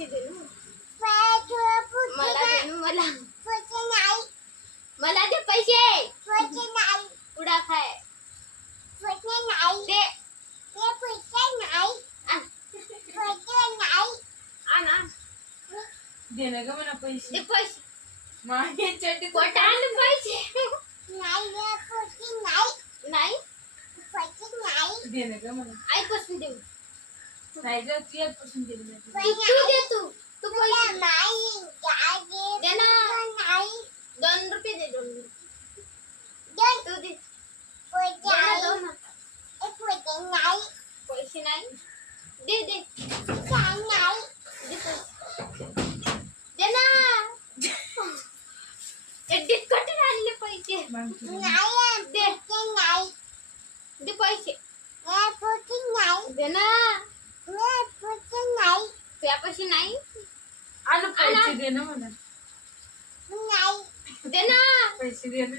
पैसे दे ना. मला दे ना, मला दे पैसे. पुडा खाय दे. आण आण. दे ना ग मला पैसे. दे पैसे. मागे चड्डी कोटा आण पैसे. नाही दे ना ग मला. आईपासून देऊ. नाही ग तुझ्यापासून दे ना. तू दे तू पैसे दे ना. 2 रुपये दे. 2 रुपये तू दे. दे ना. पैसे नाही. दे दे दे पैसे. दे ना. चड्डीत कुठे आणले पैसे. दे दे पैसे. दे ना. तुझ्यापाशी नाही. आण पैसे दे ना मला. दे ना. पैसे दे ना.